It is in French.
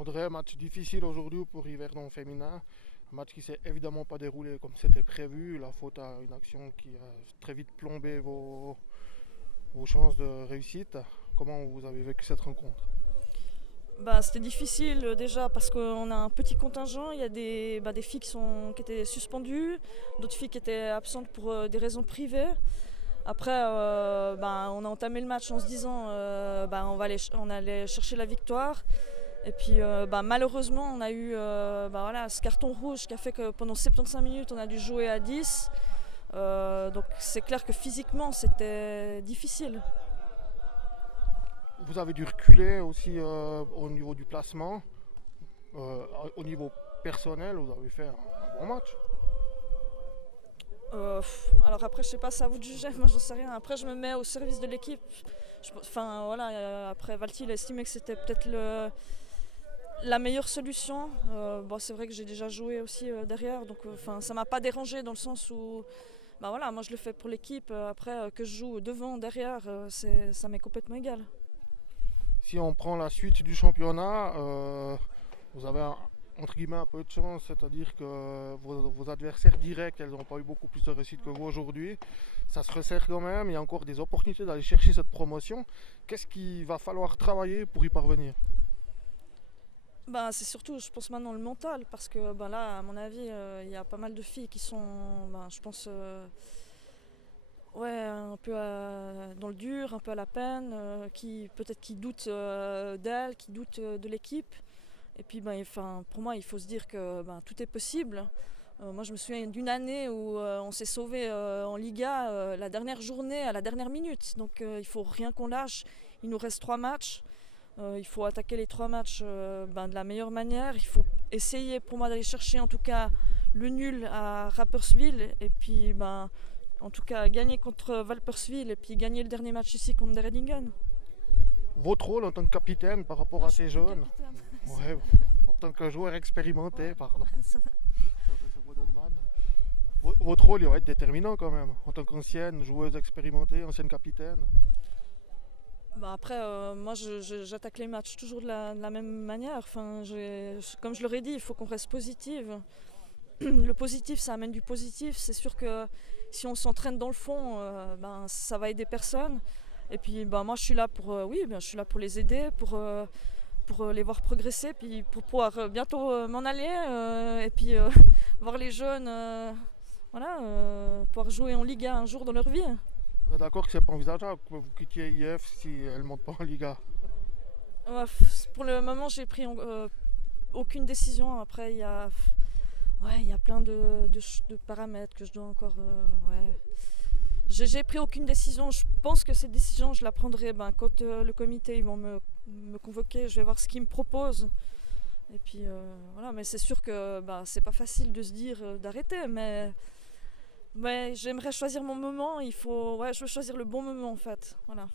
Audrey, match difficile aujourd'hui pour Yverdon féminin. Un match qui s'est évidemment pas déroulé comme c'était prévu. La faute à une action qui a très vite plombé vos chances de réussite. Comment vous avez vécu cette rencontre? C'était difficile déjà parce qu'on a un petit contingent. Il y a des filles qui étaient suspendues, d'autres filles qui étaient absentes pour des raisons privées. Après, on a entamé le match en se disant on allait chercher la victoire. Et puis malheureusement, on a eu ce carton rouge qui a fait que pendant 75 minutes, on a dû jouer à 10. Donc c'est clair que physiquement, c'était difficile. Vous avez dû reculer aussi au niveau du placement. Au niveau personnel, vous avez fait un bon match. Alors après, je sais pas, c'est à vous de juger, moi j'en sais rien. Après, je me mets au service de l'équipe. Après, Valtil a estimé que c'était peut-être la meilleure solution. C'est vrai que j'ai déjà joué aussi derrière, donc ça m'a pas dérangé dans le sens où moi je le fais pour l'équipe. Après, que je joue devant, derrière, ça m'est complètement égal. Si on prend la suite du championnat, vous avez entre guillemets un peu de chance, c'est-à-dire que vos adversaires directs, elles n'ont pas eu beaucoup plus de réussite que vous aujourd'hui. Ça se resserre quand même, il y a encore des opportunités d'aller chercher cette promotion. Qu'est-ce qu'il va falloir travailler pour y parvenir? C'est surtout, je pense maintenant, le mental, parce que là, à mon avis, il y a pas mal de filles qui sont, je pense, un peu dans le dur, un peu à la peine, qui peut-être qui doutent d'elles, qui doutent de l'équipe. Et puis pour moi, il faut se dire que tout est possible. Moi, je me souviens d'une année où on s'est sauvé en Liga la dernière journée à la dernière minute. Donc il faut rien qu'on lâche. Il nous reste 3 matchs. Il faut attaquer les 3 matchs de la meilleure manière. Il faut essayer pour moi d'aller chercher en tout cas le nul à Rapperswil. Et puis en tout cas gagner contre Valperswil et puis gagner le dernier match ici contre Redingen. Votre rôle en tant que capitaine par rapport à ces jeunes, Capitaine. ouais, en tant que joueur expérimenté, pardon. Votre rôle il va être déterminant quand même, en tant qu'ancienne joueuse expérimentée, ancienne capitaine. Après, moi j'attaque les matchs toujours de la même manière. Comme je leur ai dit, il faut qu'on reste positive. Le positif, ça amène du positif. C'est sûr que si on s'entraîne dans le fond, ça va aider personne. Et puis moi je suis là pour, je suis là pour les aider, pour les voir progresser, puis pour pouvoir bientôt m'en aller et puis voir les jeunes pouvoir jouer en Liga un jour dans leur vie. On est d'accord que c'est pas envisageable que vous quittiez IF si elle ne monte pas en Liga. Pour le moment, j'ai pris aucune décision. Après, il y a plein de paramètres que je dois encore. J'ai pris aucune décision. Je pense que cette décision, je la prendrai quand le comité ils vont me convoquer. Je vais voir ce qu'ils me proposent. Et puis mais c'est sûr que c'est pas facile de se dire d'arrêter, mais j'aimerais choisir mon moment. Je veux choisir le bon moment en fait. Voilà.